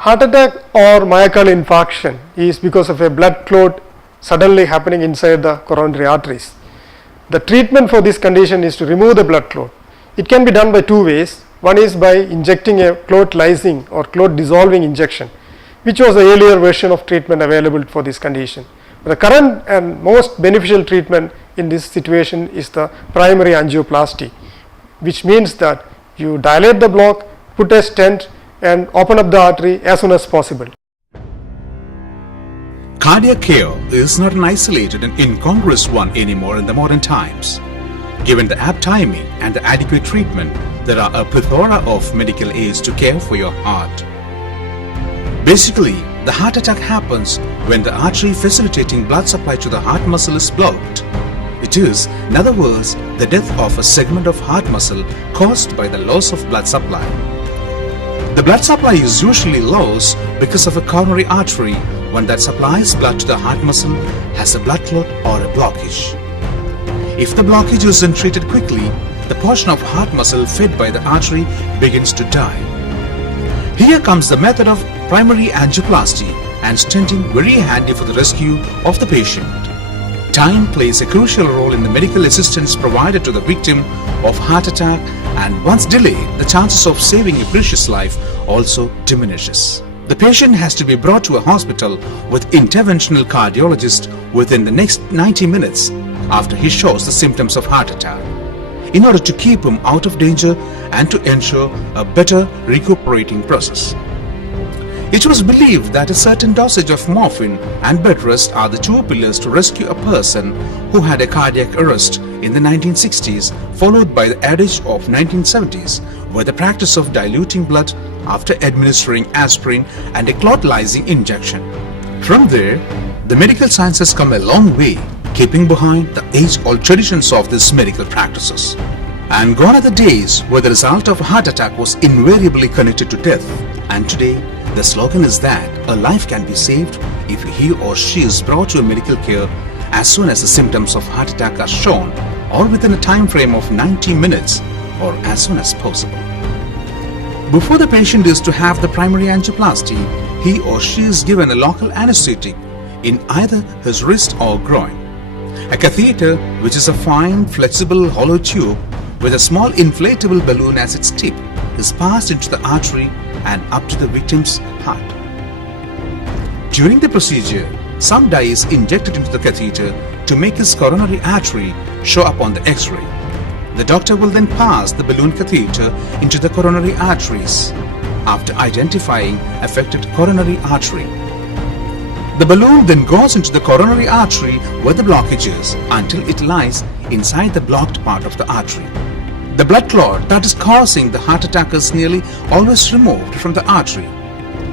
Heart attack or myocardial infarction is because of a blood clot suddenly happening inside the coronary arteries. The treatment for this condition is to remove the blood clot. It can be done by two ways. One is by injecting a clot lysing or clot dissolving injection, which was the earlier version of treatment available for this condition. The current and most beneficial treatment in this situation is the primary angioplasty, which means that you dilate the block, put a stent and open up the artery as soon as possible. Cardiac care is not an isolated and incongruous one anymore in the modern times. Given the apt timing and the adequate treatment, there are a plethora of medical aids to care for your heart. Basically, the heart attack happens when the artery facilitating blood supply to the heart muscle is blocked. It is, in other words, the death of a segment of heart muscle caused by the loss of blood supply. The blood supply is usually lost because of a coronary artery when that supplies blood to the heart muscle has a blood clot or a blockage. If the blockage isn't treated quickly, the portion of heart muscle fed by the artery begins to die. Here comes the method of primary angioplasty and stenting very handy for the rescue of the patient. Time plays a crucial role in the medical assistance provided to the victim of heart attack, and once delayed, the chances of saving a precious life also diminishes. The patient has to be brought to a hospital with interventional cardiologist within the next 90 minutes after he shows the symptoms of heart attack, in order to keep him out of danger and to ensure a better recuperating process. It was believed that a certain dosage of morphine and bed rest are the two pillars to rescue a person who had a cardiac arrest in the 1960s, followed by the adage of 1970s, where the practice of diluting blood after administering aspirin and a clot-lysing injection. From there, the medical science has come a long way, keeping behind the age-old traditions of these medical practices. And gone are the days where the result of a heart attack was invariably connected to death. And today, the slogan is that a life can be saved if he or she is brought to a medical care as soon as the symptoms of heart attack are shown, or within a time frame of 90 minutes, or as soon as possible. Before the patient is to have the primary angioplasty, he or she is given a local anesthetic in either his wrist or groin. A catheter, which is a fine, flexible, hollow tube with a small inflatable balloon as its tip, is passed into the artery and up to the victim's heart. During the procedure, some dye is injected into the catheter to make his coronary artery show up on the X-ray. The doctor will then pass the balloon catheter into the coronary arteries after identifying affected coronary artery. The balloon then goes into the coronary artery where the blockage is until it lies inside the blocked part of the artery. The blood clot that is causing the heart attack is nearly always removed from the artery.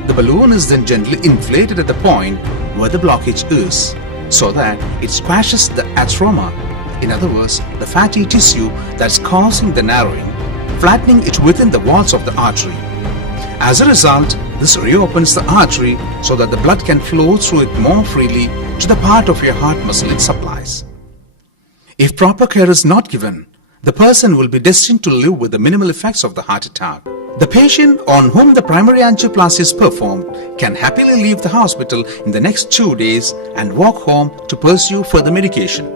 The balloon is then gently inflated at the point where the blockage is, so that it squashes the atheroma, in other words, the fatty tissue that's causing the narrowing, flattening it within the walls of the artery. As a result, this reopens the artery so that the blood can flow through it more freely to the part of your heart muscle it supplies. If proper care is not given, the person will be destined to live with the minimal effects of the heart attack. The patient on whom the primary angioplasty is performed can happily leave the hospital in the next 2 days and walk home to pursue further medication.